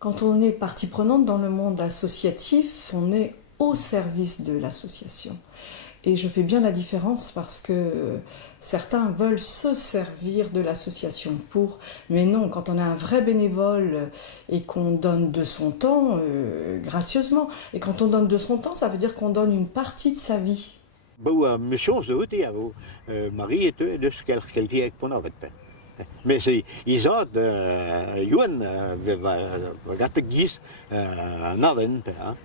Quand on est partie prenante dans le monde associatif, on est au service de l'association. Et je fais bien la différence parce que certains veulent se servir de l'association pour, mais non, quand on est un vrai bénévole et qu'on donne de son temps, gracieusement, et quand on donne de son temps, ça veut dire qu'on donne une partie de sa vie. Mission zo te avo Marie et de ce qu'elle dit avec pour notre père. Mais c'est ils ont Yuan va gâter gis naven père.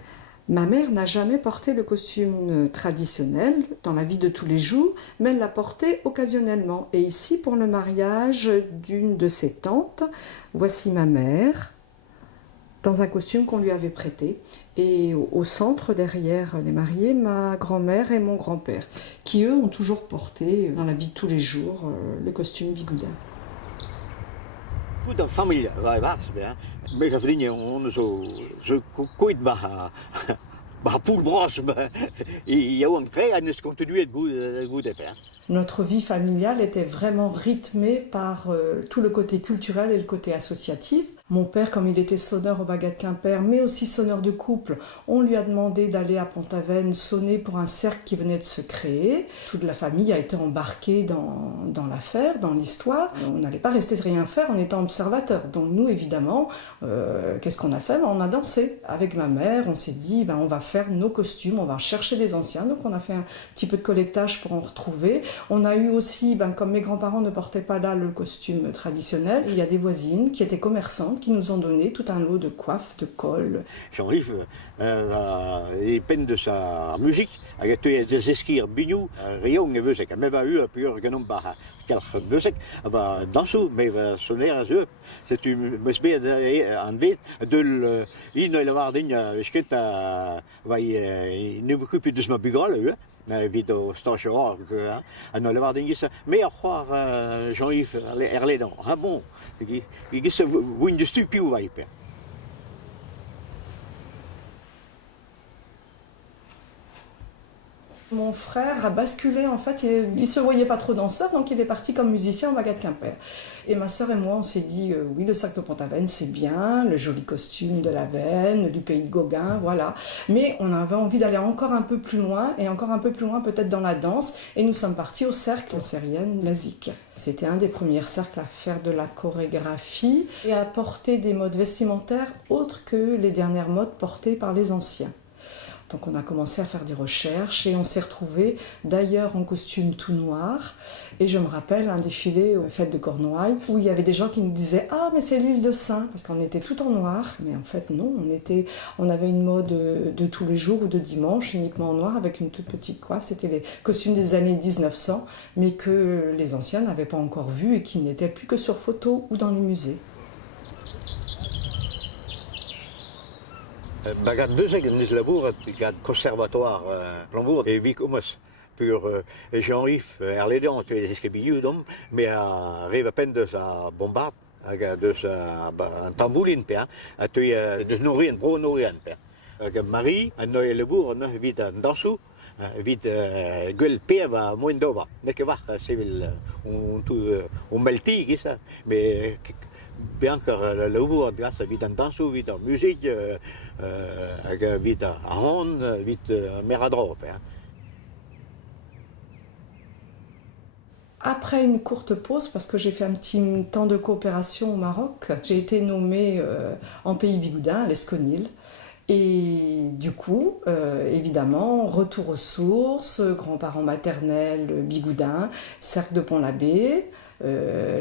Ma mère n'a jamais porté le costume traditionnel dans la vie de tous les jours, mais elle l'a porté occasionnellement. Et ici, pour le mariage d'une de ses tantes, voici ma mère dans un costume qu'on lui avait prêté. Et au centre, derrière les mariés, ma grand-mère et mon grand-père, qui eux ont toujours porté dans la vie de tous les jours le costume bigoudin. Goed, familie, wij waren bij. Mega vrienden, on zo kooit maar poel bros, maar je on crée à ne continuer de goût de père. Notre vie familiale était vraiment rythmée par tout le côté culturel et le côté associatif. Mon père, comme il était sonneur au Bagat Quimper, mais aussi sonneur de couple, on lui a demandé d'aller à Pont-Aven sonner pour un cercle qui venait de se créer. Toute la famille a été embarquée dans l'affaire, dans l'histoire. On n'allait pas rester rien faire en étant observateur. Donc nous, évidemment, qu'est-ce qu'on a fait ? On a dansé. Avec ma mère, on s'est dit, on va faire nos costumes, on va chercher des anciens. Donc on a fait un petit peu de collectage pour en retrouver. On a eu aussi, comme mes grands-parents ne portaient pas là le costume traditionnel, il y a des voisines qui étaient commerçantes qui nous ont donné tout un lot de coiffes, de cols. Jean-Yves, il peine de sa musique, avec des esquires bignou, rien ne veut, c'est quand même eu pur que non pas quelques musiques, va danser, mais va sonner à eux. C'est une musbé en vite de il ne le vardin, je quitte, va il ne m'occupe de ce mabigol, vid o stage år an le var den gisse me a croire Jean-Yves Erlédan ah bon il gisse win de stupi ou vaipe. Mon frère a basculé, en fait, il ne se voyait pas trop danseur, donc il est parti comme musicien au Bagat Quimper. Et ma sœur et moi, on s'est dit, oui, le sac de Pont-Aven, c'est bien, le joli costume de la Veine, du pays de Gauguin, voilà. Mais on avait envie d'aller encore un peu plus loin, et encore un peu plus loin peut-être dans la danse, et nous sommes partis au cercle sérienne Lazique. C'était un des premiers cercles à faire de la chorégraphie et à porter des modes vestimentaires autres que les dernières modes portées par les anciens. Donc on a commencé à faire des recherches et on s'est retrouvés d'ailleurs en costume tout noir. Et je me rappelle un défilé aux fêtes de Cornouailles où il y avait des gens qui nous disaient « Ah mais c'est l'île de Saint !» parce qu'on était tout en noir. Mais en fait non, on avait une mode de tous les jours ou de dimanche uniquement en noir avec une toute petite coiffe. C'était les costumes des années 1900 mais que les anciens n'avaient pas encore vus et qui n'étaient plus que sur photo ou dans les musées. Bagat deuxième nis labour, gad conservatoire Plombourg et Vic Humus pour Jean-Yves Erlédan, tu es des escabilles mais arrive à peine de sa bombarde, de sa tambouline, tu es de nourrir, pro nourrir, Marie, à Noël Lebourg, vite en dansou, vite gueule père va moins d'ova, n'est que voir, c'est on melti, ça, mais bien que le Lebourg, grâce à vite en dansou, vite en musique, vite à Honde, vite Méradrop. Après une courte pause, parce que j'ai fait un petit temps de coopération au Maroc, j'ai été nommée en pays bigoudin, à l'Esconil. Et du coup, évidemment, retour aux sources, grands-parents maternels bigoudins, cercle de Pont-l'Abbé,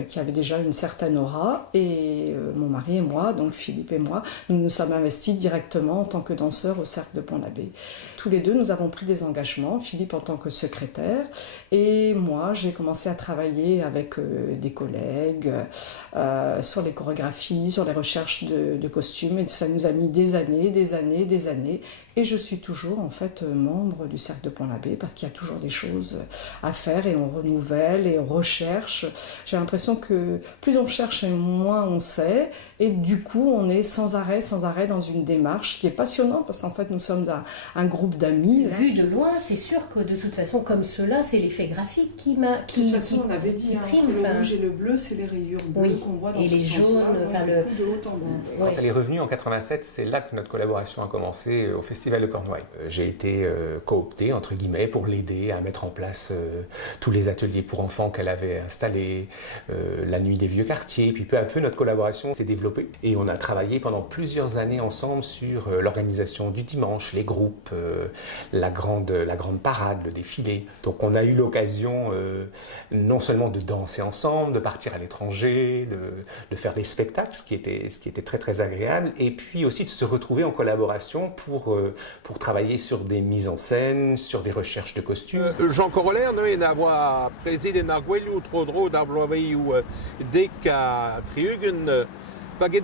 qui avait déjà une certaine aura, et mon mari et moi, donc Philippe et moi, nous nous sommes investis directement en tant que danseurs au cercle de Pont-l'Abbé. Tous les deux, nous avons pris des engagements, Philippe en tant que secrétaire, et moi, j'ai commencé à travailler avec des collègues sur les chorégraphies, sur les recherches de costumes, et ça nous a mis des années, et je suis toujours en fait membre du cercle de Pont-l'Abbé, parce qu'il y a toujours des choses à faire, et on renouvelle, et on recherche. J'ai l'impression que plus on cherche et moins on sait, et du coup on est sans arrêt dans une démarche qui est passionnante, parce qu'en fait nous sommes un groupe d'amis. Vu de loin, c'est sûr que de toute façon, comme cela, c'est l'effet graphique qui De toute façon, on avait dit, prime, le rouge et le bleu, c'est les rayures bleues qu'on voit dans et ce les sens-là, jaunes, enfin de haut en bas. Quand elle est revenue en 87, c'est là que notre collaboration a commencé au Festival de Cornouailles. J'ai été coopté, entre guillemets, pour l'aider à mettre en place tous les ateliers pour enfants qu'elle avait installés, la nuit des vieux quartiers. Puis peu à peu, notre collaboration s'est développée et on a travaillé pendant plusieurs années ensemble sur l'organisation du dimanche, les groupes, la grande parade, le défilé. Donc on a eu l'occasion non seulement de danser ensemble, de partir à l'étranger, de faire des spectacles, ce qui était très très agréable, et puis aussi de se retrouver en collaboration pour travailler sur des mises en scène, sur des recherches de costumes. Jean Corollaire, noi n'avons présidé na Gouelou Trodro d'Arblovei ou dès qu'à Triugen, parce que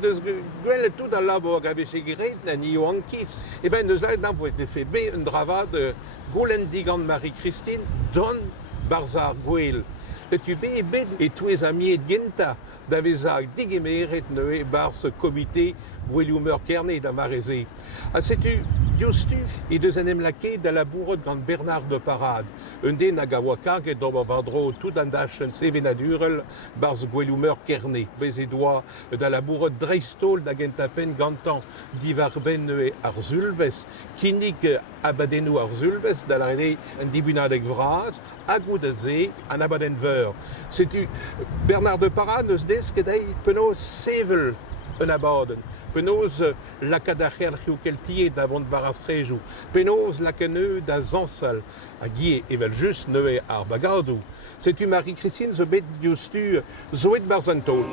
Gouel tout dans l'abo avait chez Gret, ni Wankis, et ben nous avons été fait B, un drava de Goulendigan Marie-Christine, Don Barzar Gouel. Le tubé est ben et tous les amis de Genta. D'Avezag, Digemeret, Noé, Bar, ce comité, Gouelumer Kerné, d'Amarézé. C'est-tu, Diustu, et deux années laqué, de la bourre de Bernard de Parade. Un des Nagawaka, qui est dans Bavadro, tout en dachen, Sevenadurel, Bars Gouelumer Kerné. Les doigts de la bourre de Dreistol, d'Agentapen, Gantan, Divarben, Noé, Arzulves, Kinik, Abadenu, Arzulves, de la René, un dibunadek Vraz, Agoudazé, en Abadenver. C'est-tu, Bernard de Parade, nous dit que d'ailleurs, penos sevel un abaden, penos la cadacher keltier d'avant de barastreju, penos la caneu d'Azansal, à Guy et Veljus Noé Arbagardou. C'est-tu Marie-Christine, the bet justu, Zoé de Barzantol.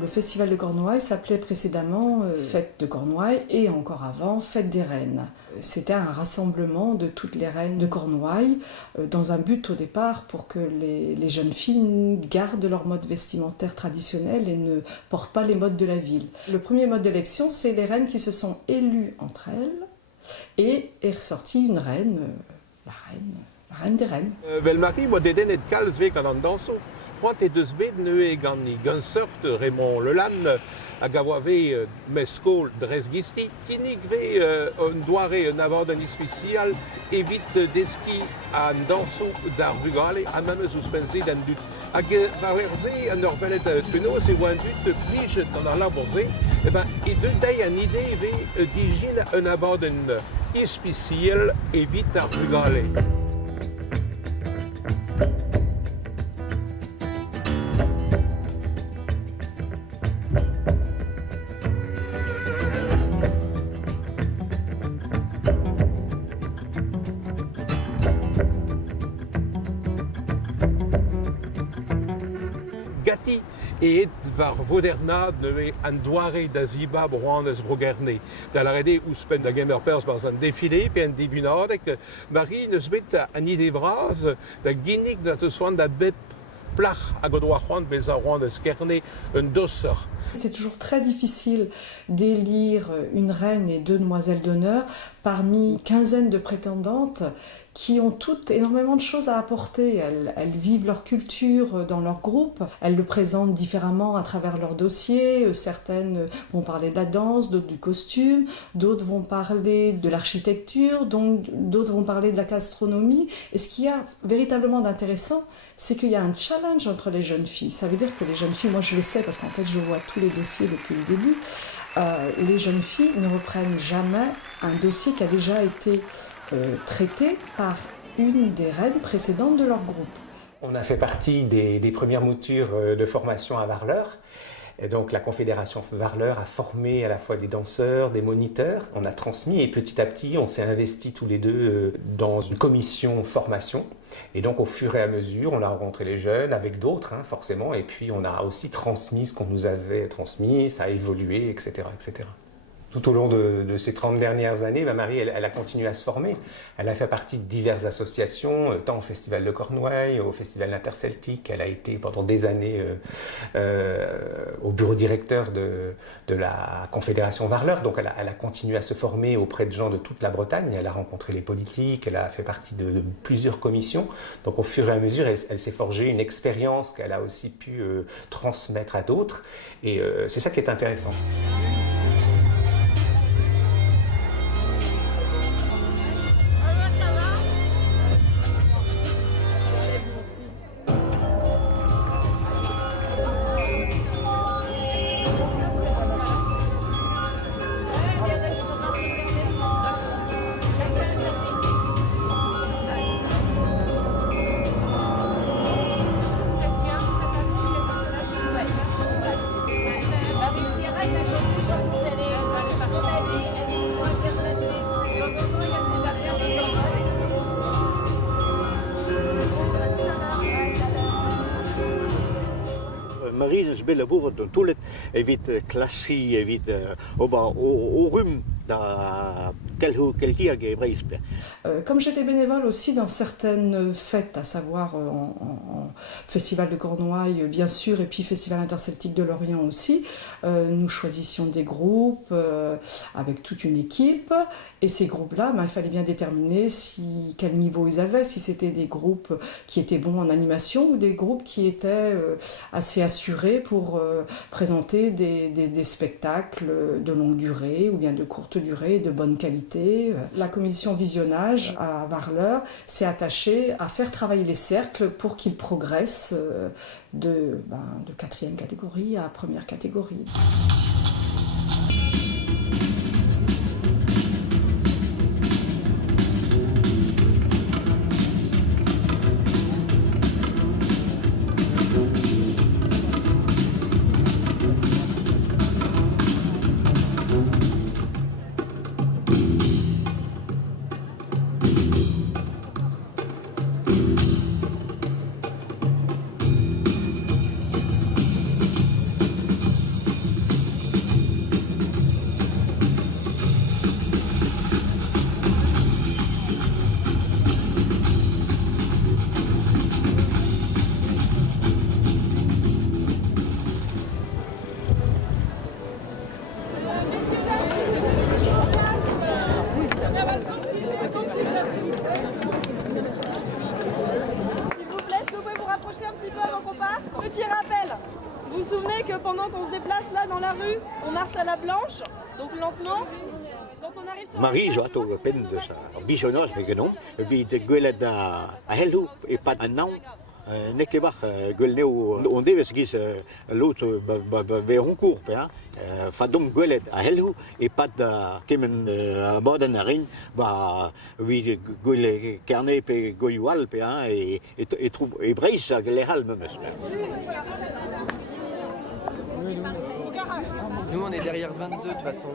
Le festival de Cornouailles s'appelait précédemment Fête de Cornouailles et encore avant Fête des Reines. C'était un rassemblement de toutes les reines de Cornouailles dans un but au départ pour que les jeunes filles gardent leur mode vestimentaire traditionnel et ne portent pas les modes de la ville. Le premier mode d'élection, c'est les reines qui se sont élues entre elles et est ressortie une reine, la reine des reines. Velmarie, moi, des et de Calzvé quand on danse. Quand et deux bêtes ne gagné Gansert, Raymond Lelan, à Gavave, Mescol, Dresgisti, qui nigvé un doiré, un avant d'un spécial, évite d'esquis à un danso d'Arbugale, à même suspenser d'un but. À Gavarze, un orbelet de Penos, et un but de plige dans l'arborzé, et ben, et deux dailles en idée, d'hygiène, un avant d'un spécial, évite Arbugale. Et var vodernad ne an doare da ziba broanes brogerne. Da la rede ou spend da gamer pers par un défilé, puis un dibunadek, Marie ne sbet an idée braz, da ginnik da te soin da bep plach a godoa c'hoant bez a roan skerne un dosser. C'est toujours très difficile d'élire une reine et deux demoiselles d'honneur parmi une quinzaine de prétendantes qui ont toutes énormément de choses à apporter. Elles vivent leur culture dans leur groupe, elles le présentent différemment à travers leur dossier. Certaines vont parler de la danse, d'autres du costume, d'autres vont parler de l'architecture, d'autres vont parler de la gastronomie. Et ce qu'il y a véritablement d'intéressant, c'est qu'il y a un challenge entre les jeunes filles. Ça veut dire que les jeunes filles, moi je le sais parce qu'en fait je vois tous les dossiers depuis le début, les jeunes filles ne reprennent jamais un dossier qui a déjà été traité par une des reines précédentes de leur groupe. On a fait partie des premières moutures de formation à Varleur. Et donc la Confédération Varleur a formé à la fois des danseurs, des moniteurs. On a transmis et petit à petit, on s'est investis tous les deux dans une commission formation. Et donc au fur et à mesure, on a rencontré les jeunes avec d'autres, forcément. Et puis on a aussi transmis ce qu'on nous avait transmis, ça a évolué, etc., etc. Tout au long de ces 30 dernières années, Marie, elle a continué à se former. Elle a fait partie de diverses associations, tant au Festival de Cornouailles, au Festival interceltique. Elle a été pendant des années au bureau directeur de la Confédération Varleur. Donc elle a continué à se former auprès de gens de toute la Bretagne. Elle a rencontré les politiques, elle a fait partie de plusieurs commissions. Donc au fur et à mesure, elle s'est forgée une expérience qu'elle a aussi pu transmettre à d'autres. Et c'est ça qui est intéressant. Marie is belle boer de toilet evit klassie evit au rhume da quel dia gebreispe. Comme j'étais bénévole aussi dans certaines fêtes, à savoir en Festival de Cornouailles bien sûr, et puis Festival interceltique de Lorient aussi, nous choisissions des groupes avec toute une équipe, et ces groupes-là, il fallait bien déterminer quel niveau ils avaient, si c'était des groupes qui étaient bons en animation ou des groupes qui étaient assez assurés pour présenter des spectacles de longue durée ou bien de courte durée, de bonne qualité. La commission visionnage à Varleur s'est attachée à faire travailler les cercles pour qu'ils progressent de 4e catégorie à 1re catégorie. Petit rappel, vous vous souvenez que pendant qu'on se déplace là dans la rue, on marche à la blanche, donc lentement. Quand on arrive sur Marie zo ato pen de sa visionnage genomen, wie de gwelet a hello et pas un an. Nek ebach gwelneo on deves giz l'autre be honcourt fa dom gwelet a hello et pas da kemen a baden a rin vi gwele carnet pe goyual et trouve et breis a glehal memes. Nous on est derrière 22 de toute façon.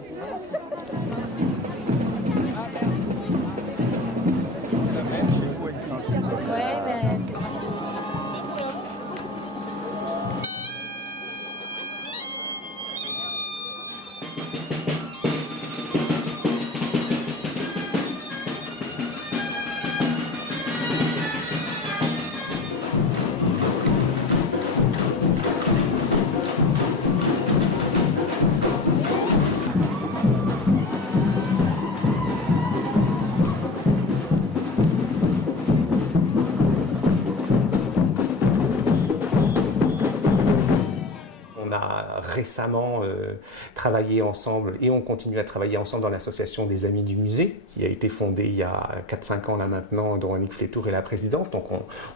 Ouais, ben c'est... récemment travaillé ensemble et on continue à travailler ensemble dans l'association des Amis du Musée, qui a été fondée il y a 4-5 ans là maintenant, dont Annick Flétour est la présidente. Donc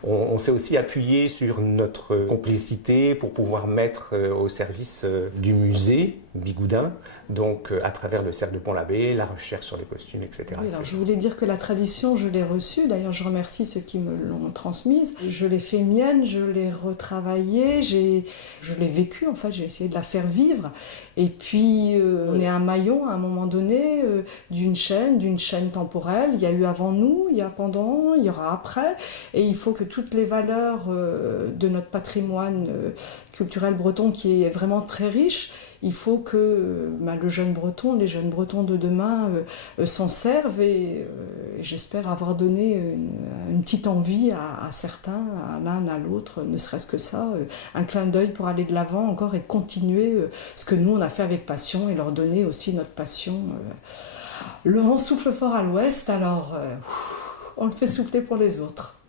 on s'est aussi appuyé sur notre complicité pour pouvoir mettre au service du musée Bigoudin, donc à travers le Cercle de Pont-l'Abbé, la recherche sur les costumes, etc. Oui, alors je voulais dire que la tradition, je l'ai reçue, d'ailleurs je remercie ceux qui me l'ont transmise. Je l'ai fait mienne, je l'ai retravaillée, je l'ai vécue, en fait, j'ai essayé de la faire vivre. Et puis on est un maillon à un moment donné d'une chaîne temporelle. Il y a eu avant nous, il y a pendant, il y aura après. Et il faut que toutes les valeurs de notre patrimoine culturel breton, qui est vraiment très riche, il faut que les jeunes Bretons de demain s'en servent et j'espère avoir donné une petite envie à certains, à l'un, à l'autre, ne serait-ce que ça, un clin d'œil pour aller de l'avant encore et continuer ce que nous on a fait avec passion et leur donner aussi notre passion. Le vent souffle fort à l'ouest, alors on le fait souffler pour les autres.